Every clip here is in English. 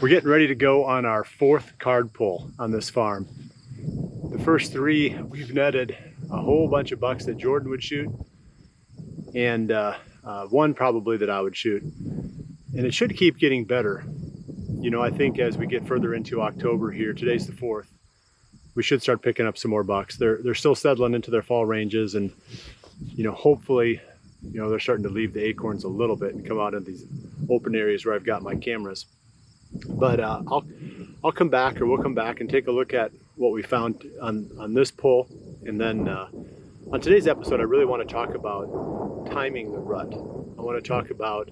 We're getting ready to go on our 4th card pull on this farm. The first 3, we've netted a whole bunch of bucks that Jordan would shoot, and one probably that I would shoot. And it should keep getting better. You know, I think as we get further into October here, today's the 4th, we should start picking up some more bucks. They're still settling into their fall ranges, and you know, hopefully, you know, they're starting to leave the acorns a little bit and come out in these open areas where I've got my cameras. But I'll come back, or we'll come back and take a look at what we found on this pull. And then on today's episode, I really want to talk about timing the rut. I want to talk about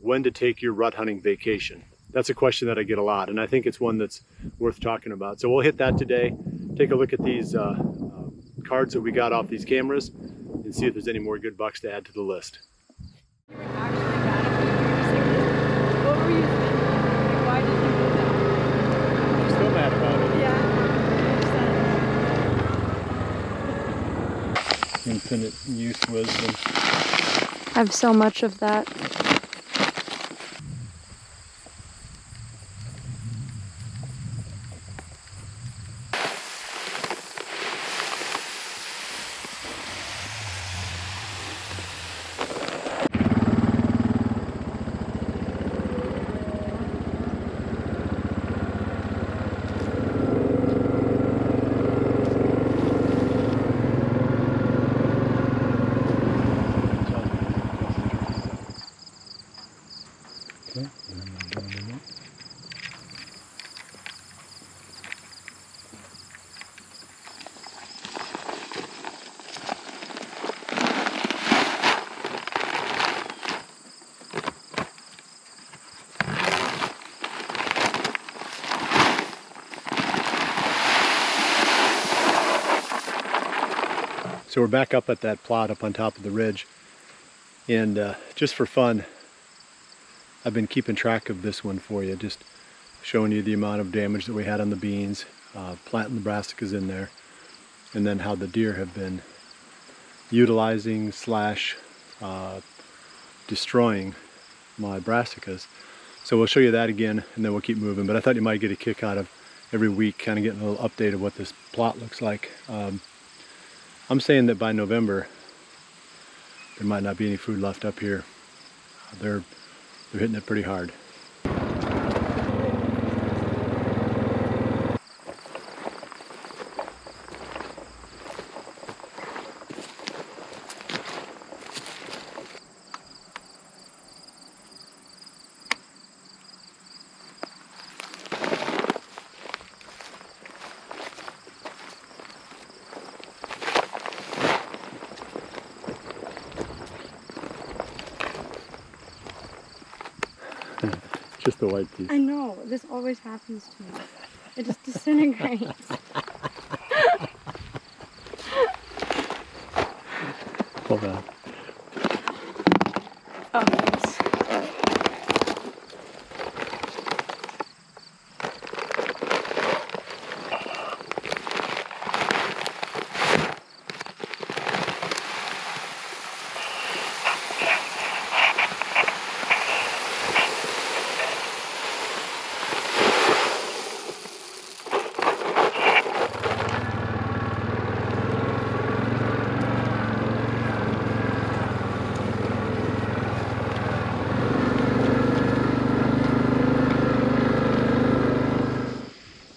when to take your rut hunting vacation. That's a question that I get a lot, and I think it's one that's worth talking about. So we'll hit that today, take a look at these cards that we got off these cameras, and see if there's any more good bucks to add to the list. You were actually mad at me when you were saying, what were you thinking? Like, why did you do that? I'm still mad about it. Yeah, Infinite youth wisdom. I have so much of that. So we're back up at that plot up on top of the ridge, and just for fun, I've been keeping track of this one for you, just showing you the amount of damage that we had on the beans, planting the brassicas in there, and then how the deer have been utilizing / destroying my brassicas. So we'll show you that again, and then we'll keep moving. But I thought you might get a kick out of every week kind of getting a little update of what this plot looks like. I'm saying that by November, there might not be any food left up here. They're hitting it pretty hard. Just the white piece. I know, this always happens to me. It just disintegrates. Hold on. Oh, thanks.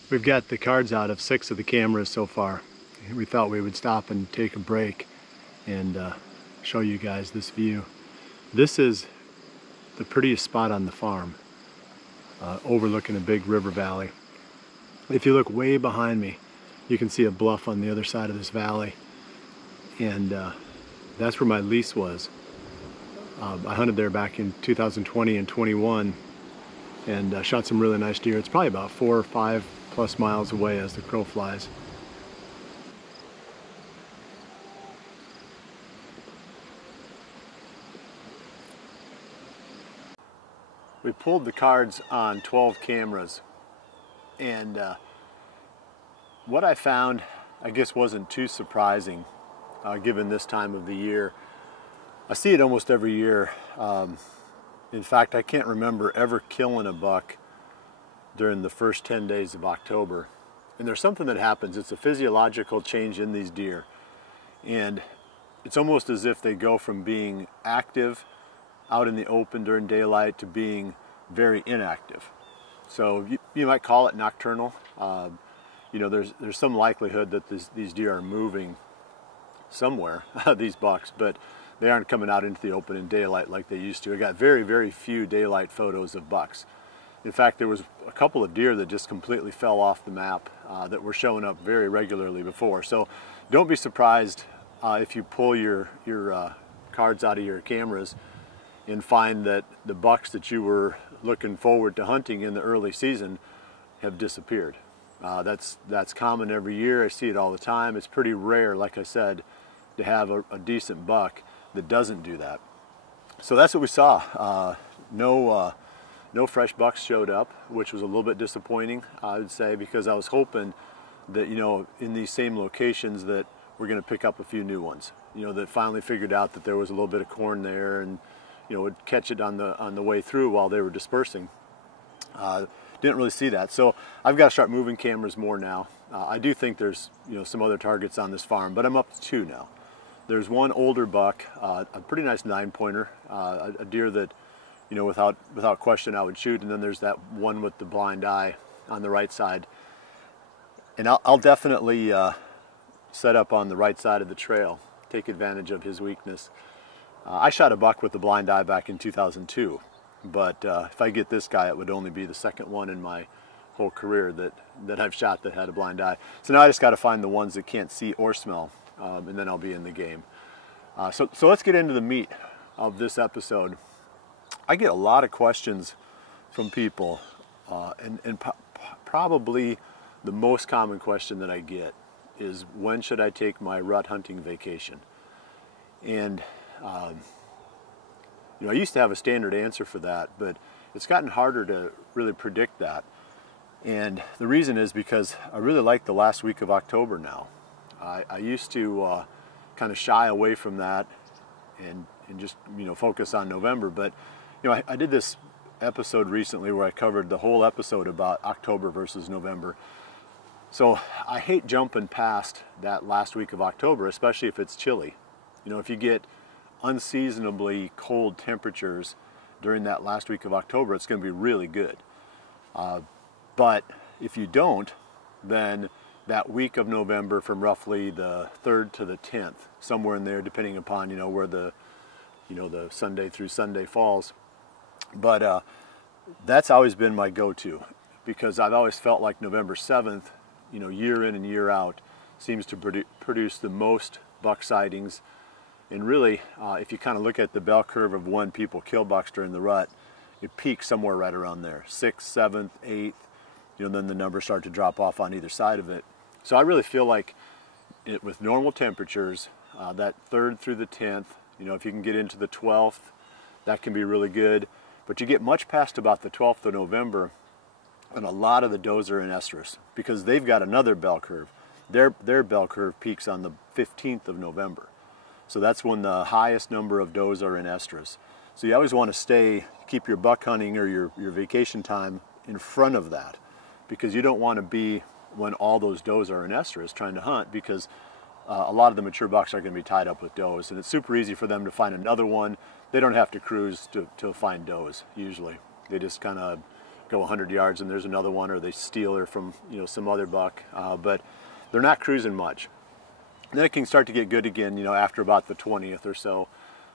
We've got the cards out of 6 of the cameras so far. We thought we would stop and take a break and show you guys this view. This is the prettiest spot on the farm, overlooking a big river valley. If you look way behind me, you can see a bluff on the other side of this valley, and that's where my lease was. I hunted there back in 2020 and 21 and shot some really nice deer. It's probably about 4 or 5 plus miles away as the crow flies. We pulled the cards on 12 cameras, and what I found, I guess, wasn't too surprising given this time of the year. I see it almost every year. In fact, I can't remember ever killing a buck during the first 10 days of October. And there's something that happens. It's a physiological change in these deer. And it's almost as if they go from being active out in the open during daylight to being very inactive. So you might call it nocturnal. You know, there's some likelihood that these deer are moving somewhere, these bucks, but they aren't coming out into the open in daylight like they used to. I got very, very few daylight photos of bucks. In fact, there was a couple of deer that just completely fell off the map that were showing up very regularly before. So don't be surprised if you pull your cards out of your cameras and find that the bucks that you were looking forward to hunting in the early season have disappeared. That's common every year. I see it all the time. It's pretty rare, like I said, to have a decent buck that doesn't do that. So that's what we saw. No fresh bucks showed up, which was a little bit disappointing, I would say, because I was hoping that, you know, in these same locations that we're going to pick up a few new ones, you know, that finally figured out that there was a little bit of corn there and, you know, would catch it on the way through while they were dispersing. Didn't really see that. So I've got to start moving cameras more now. I do think there's, you know, some other targets on this farm, but I'm up to 2 now. There's one older buck, a pretty nice 9-pointer, a deer that, you know, without question I would shoot, and then there's that one with the blind eye on the right side. And I'll definitely set up on the right side of the trail, take advantage of his weakness. I shot a buck with the blind eye back in 2002, but if I get this guy, it would only be the second one in my whole career that I've shot that had a blind eye. So now I just got to find the ones that can't see or smell, and then I'll be in the game. So let's get into the meat of this episode. I get a lot of questions from people, and probably the most common question that I get is, when should I take my rut hunting vacation? And you know, I used to have a standard answer for that, but it's gotten harder to really predict that. And the reason is because I really like the last week of October now. I used to kind of shy away from that and just, you know, focus on November. But, you know, I did this episode recently where I covered the whole episode about October versus November. So I hate jumping past that last week of October, especially if it's chilly. You know, if you get unseasonably cold temperatures during that last week of October, it's going to be really good. But if you don't, then that week of November, from roughly the 3rd to the 10th, somewhere in there, depending upon, you know, where the Sunday through Sunday falls. But that's always been my go-to, because I've always felt like November 7th, you know, year in and year out, seems to produce the most buck sightings. And really, if you kind of look at the bell curve of when people kill bucks during the rut, it peaks somewhere right around there, 6th, 7th, 8th, you know, then the numbers start to drop off on either side of it. So I really feel like with normal temperatures, that 3rd through the 10th, you know, if you can get into the 12th, that can be really good. But you get much past about the 12th of November, and a lot of the does are in estrus, because they've got another bell curve. Their bell curve peaks on the 15th of November. So that's when the highest number of does are in estrus. So you always want to keep your buck hunting or your vacation time in front of that, because you don't want to be when all those does are in estrus trying to hunt, because a lot of the mature bucks are going to be tied up with does, and it's super easy for them to find another one. They don't have to cruise to find does usually. They just kind of go 100 yards and there's another one, or they steal her from, you know, some other buck, but they're not cruising much. And then it can start to get good again, you know, after about the 20th or so.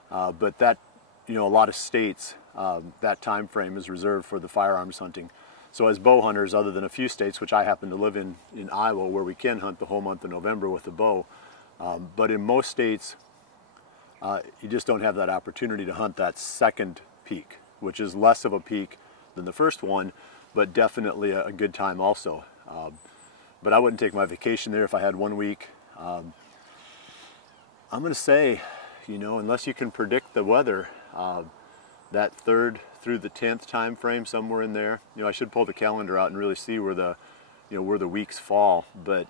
But that, you know, a lot of states, that time frame is reserved for the firearms hunting. So as bow hunters, other than a few states, which I happen to live in Iowa, where we can hunt the whole month of November with a bow, but in most states, you just don't have that opportunity to hunt that second peak, which is less of a peak than the first one, but definitely a good time also. But I wouldn't take my vacation there if I had 1 week. I'm going to say, you know, unless you can predict the weather, that 3rd through the 10th time frame, somewhere in there. You know, I should pull the calendar out and really see where the weeks fall, but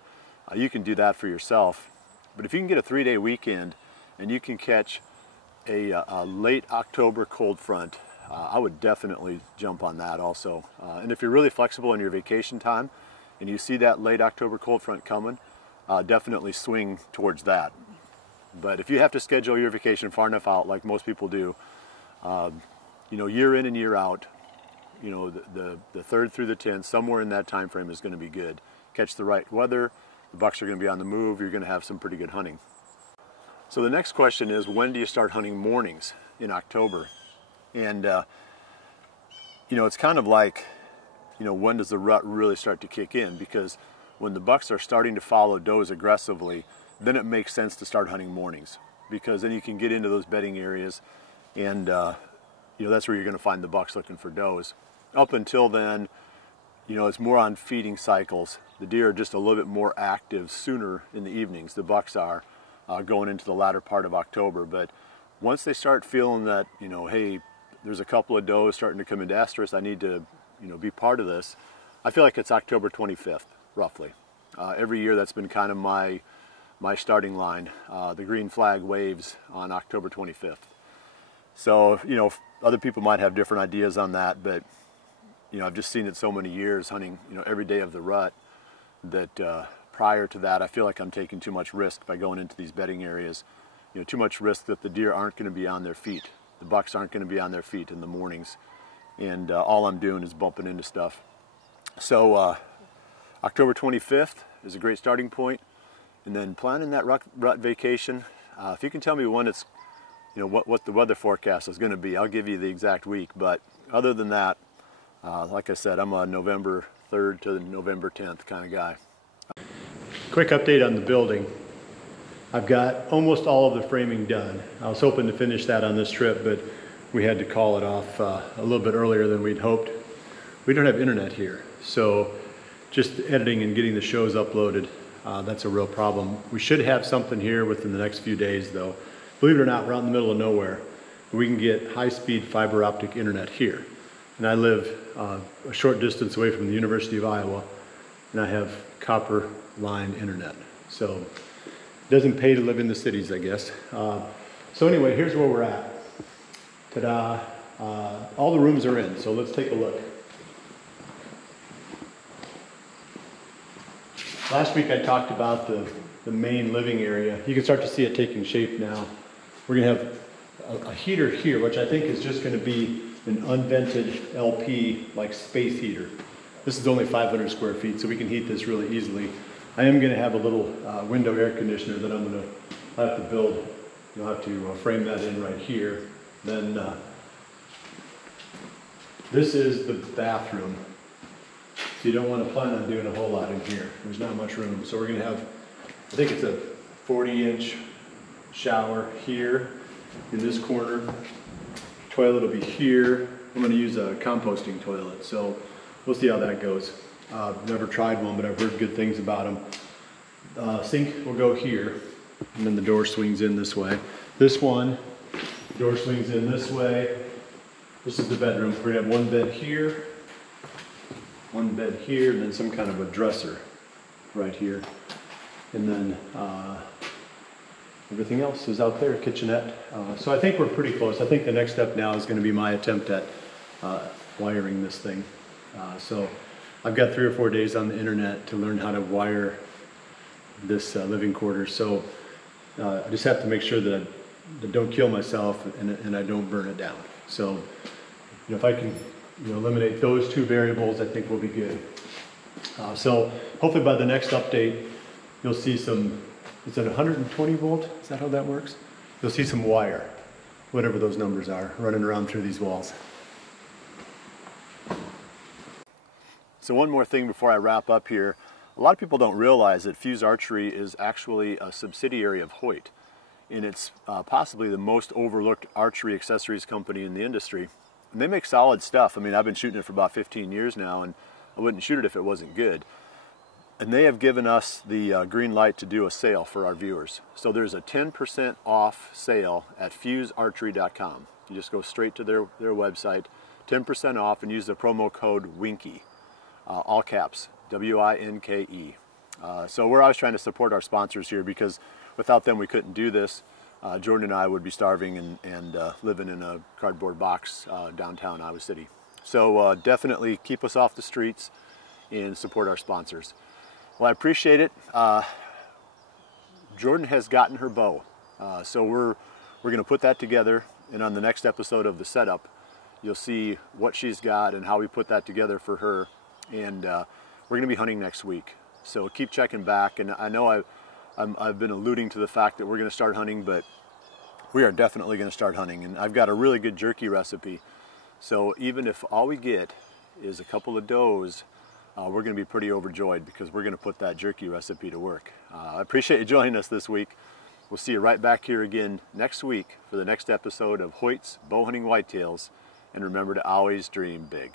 you can do that for yourself. But if you can get a 3-day weekend and you can catch a late October cold front, I would definitely jump on that also. And if you're really flexible in your vacation time and you see that late October cold front coming, definitely swing towards that. But if you have to schedule your vacation far enough out, like most people do, you know, year in and year out, you know, the 3rd through the 10th, somewhere in that time frame is going to be good. Catch the right weather, the bucks are going to be on the move, you're going to have some pretty good hunting. So the next question is, when do you start hunting mornings in October? And you know, it's kind of like, you know, when does the rut really start to kick in? Because when the bucks are starting to follow does aggressively, then it makes sense to start hunting mornings, because then you can get into those bedding areas, and you know, that's where you're going to find the bucks looking for does. Up until then, you know, it's more on feeding cycles. The deer are just a little bit more active sooner in the evenings. The bucks are going into the latter part of October. But once they start feeling that, you know, hey, there's a couple of does starting to come into estrus, I need to, you know, be part of this, I feel like it's October 25th, roughly. Every year that's been kind of my starting line. The green flag waves on October 25th. So, you know, other people might have different ideas on that, but, you know, I've just seen it so many years hunting, you know, every day of the rut, that prior to that, I feel like I'm taking too much risk by going into these bedding areas. You know, too much risk that the deer aren't going to be on their feet. The bucks aren't going to be on their feet in the mornings. And all I'm doing is bumping into stuff. So October 25th is a great starting point. And then planning that rut vacation. If you can tell me when it's, you know, what the weather forecast is going to be, I'll give you the exact week. But other than that, like I said, I'm a November 3rd to November 10th kind of guy. Quick update on the building. I've got almost all of the framing done. I was hoping to finish that on this trip, but we had to call it off a little bit earlier than we'd hoped. We don't have internet here, so just editing and getting the shows uploaded, that's a real problem. We should have something here within the next few days though. Believe it or not, we're out in the middle of nowhere. We can get high-speed fiber optic internet here. And I live a short distance away from the University of Iowa, and I have copper line internet. So it doesn't pay to live in the cities, I guess. So anyway, here's where we're at. Ta-da. All the rooms are in, so let's take a look. Last week I talked about the main living area. You can start to see it taking shape now. We're going to have a heater here, which I think is just going to be an unvented LP like space heater. This is only 500 square feet, so we can heat this really easily. I am going to have a little window air conditioner that I'm going to have to build. You'll have to frame that in right here. Then this is the bathroom. So you don't want to plan on doing a whole lot in here. There's not much room. So we're going to have, I think it's a 40-inch shower here in this corner. Toilet will be here. I'm going to use a composting toilet, so we'll see how that goes. Never tried one, but I've heard good things about them. Sink will go here, and then the door swings in this way. This one, door swings in this way. This is the bedroom. We're going to have one bed here, one bed here, and then some kind of a dresser right here. And then everything else is out there, kitchenette. So I think we're pretty close. I think the next step now is going to be my attempt at wiring this thing. So I've got 3 or 4 days on the internet to learn how to wire this living quarters. So I just have to make sure that I don't kill myself and I don't burn it down. So, you know, if I can, you know, eliminate those 2 variables, I think we'll be good. So hopefully by the next update, you'll see some, is it 120 volt? Is that how that works? You'll see some wire, whatever those numbers are, running around through these walls. So one more thing before I wrap up here. A lot of people don't realize that Fuse Archery is actually a subsidiary of Hoyt. And it's possibly the most overlooked archery accessories company in the industry. And they make solid stuff. I mean, I've been shooting it for about 15 years now, and I wouldn't shoot it if it wasn't good. And they have given us the green light to do a sale for our viewers. So there's a 10% off sale at fusearchery.com. You just go straight to their website, 10% off, and use the promo code Winke, all caps, W-I-N-K-E. So we're always trying to support our sponsors here, because without them we couldn't do this. Jordan and I would be starving and living in a cardboard box downtown Iowa City. So definitely keep us off the streets and support our sponsors. Well, I appreciate it. Jordan has gotten her bow, so we're going to put that together, and on the next episode of the setup, you'll see what she's got and how we put that together for her. And we're going to be hunting next week, so keep checking back. And I know I've been alluding to the fact that we're going to start hunting, but we are definitely going to start hunting. And I've got a really good jerky recipe, so even if all we get is a couple of does, we're going to be pretty overjoyed because we're going to put that jerky recipe to work. I appreciate you joining us this week. We'll see you right back here again next week for the next episode of Hoyt's Bowhunting Whitetails. And remember to always dream big.